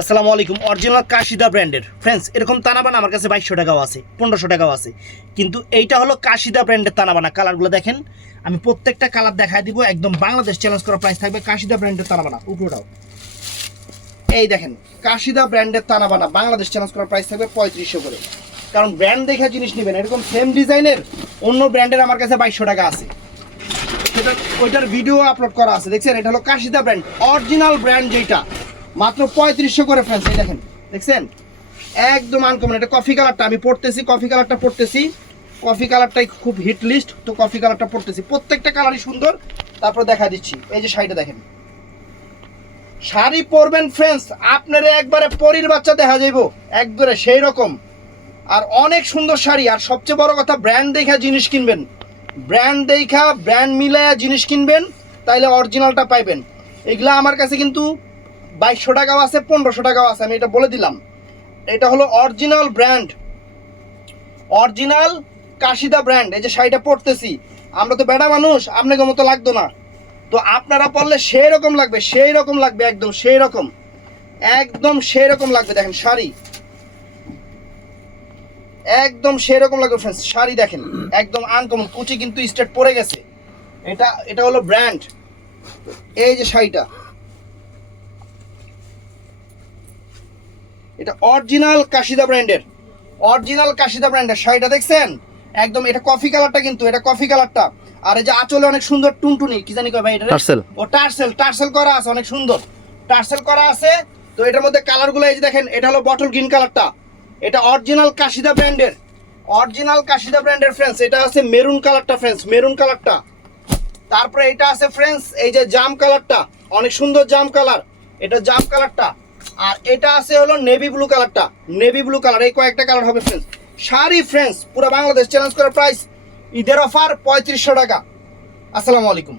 আসসালামু আলাইকুম। অরিজিনাল কাশিদা ব্র্যান্ডের ফ্রেন্ডস, এরকম তানাবানা আমার কাছে 2200 টাকাও আছে, 1500 টাকাও আছে, কিন্তু এইটা হলো কাশিদা ব্র্যান্ডের তানাবানা। কালারগুলো দেখেন, আমি প্রত্যেকটা কালার দেখায় দিব। একদম বাংলাদেশ চ্যালেঞ্জ করা প্রাইস থাকবে। কাশিদা ব্র্যান্ডের তানাবানা উপরেটাও এই দেখেন, কাশিদা ব্র্যান্ডের তানাবানা বাংলাদেশ চ্যালেঞ্জ করা প্রাইস থাকবে 3500 করে। কারণ ব্র্যান্ড দেখে জিনিস নেবেন। এরকম সেম ডিজাইনের অন্য ব্র্যান্ডের আমার কাছে 2200 টাকা আছে, সেটা ওইটার ভিডিও আপলোড করা আছে, দেখছেন? এটা হলো কাশিদা ব্র্যান্ড, অরিজিনাল ব্র্যান্ড, যেটা মাত্র 3500 করে ফ্রেন্ডস। এই দেখেন, দেখছেন? একদম আনকমন। এটা কফি কালারটা আমি পড়তেছি, কফি কালারটা পড়তেছি, কফি কালারটাই খুব হিট লিস্ট, তো কফি কালারটা পড়তেছি। প্রত্যেকটা কালারই সুন্দর। তারপর দেখা দিচ্ছি, এই যে শাড়িটা দেখেন। শাড়ি পরবেন ফ্রেন্ডস, আপনারা একবারে পরীর বাচ্চা দেখা যাইব, একবারে সেই রকম। আর অনেক সুন্দর শাড়ি। আর সবচেয়ে বড় কথা, ব্র্যান্ড দেখা জিনিস কিনবেন, ব্র্যান্ড দেখা ব্র্যান্ড মিলায়া জিনিস কিনবেন, তাইলে অরিজিনালটা পাইবেন। এগুলা আমার কাছে কিন্তু 2200 টাকাও আছে, 1500 টাকাও আছে, আমি এটা বলে দিলাম। এটা হলো original brand, original kashida brand. এই যে শাড়িটা পরতেছি, আমরা তো বেটা মানুষ, আপনাকে মতো লাগতো না, তো আপনারা পরলে সেই রকম লাগবে, সেই রকম লাগবে, একদম সেই রকম, একদম সেই রকম লাগবে। দেখেন শাড়ি, একদম সেই রকম লাগবে ফ্রেন্ডস। শাড়ি দেখেন, একদম আনকমন, কুচি কিন্তু স্ট্রেট পরে গেছে। এটা হলো ব্র্যান্ড। এই যে শাড়িটা, এটা অরিজিনাল কাশিদা ব্র্যান্ডের, অরিজিনাল কাশিদা ব্র্যান্ডের শাড়িটা দেখছেন? একদম এটা কফি কালারটা, কিন্তু এটা কফি কালারটা। আর এই যে আঁচলে অনেক সুন্দর টুনটুনি, কি জানি কয় ভাই এটা, টার্সেল। ও টার্সেল, টার্সেল করা আছে, অনেক সুন্দর টার্সেল করা আছে। তো এটার মধ্যে কালারগুলো এই যে দেখেন, এটা হলো বটল গ্রিন কালারটা, এটা অরিজিনাল কাশিদা ব্র্যান্ডের, অরিজিনাল কাশিদা ব্র্যান্ডের ফ্রেন্ডস। এটা আছে মেরুন কালারটা ফ্রেন্ডস, মেরুন কালারটা। তারপরে এটা আছে ফ্রেন্ডস, এই যে জাম কালারটা, অনেক সুন্দর জাম কালার, এটা জাম কালারটা। আর এটা আছে হলো নেভি ব্লু কালারটা, নেভি ব্লু কালার। এই কয়েকটা কালার হবে ফ্রেন্ডস। শাড়ি ফ্রেন্ডস পুরো বাংলাদেশ চ্যালেঞ্জ করার প্রাইস, ঈদের অফার 3500 টাকা। আসসালামু আলাইকুম।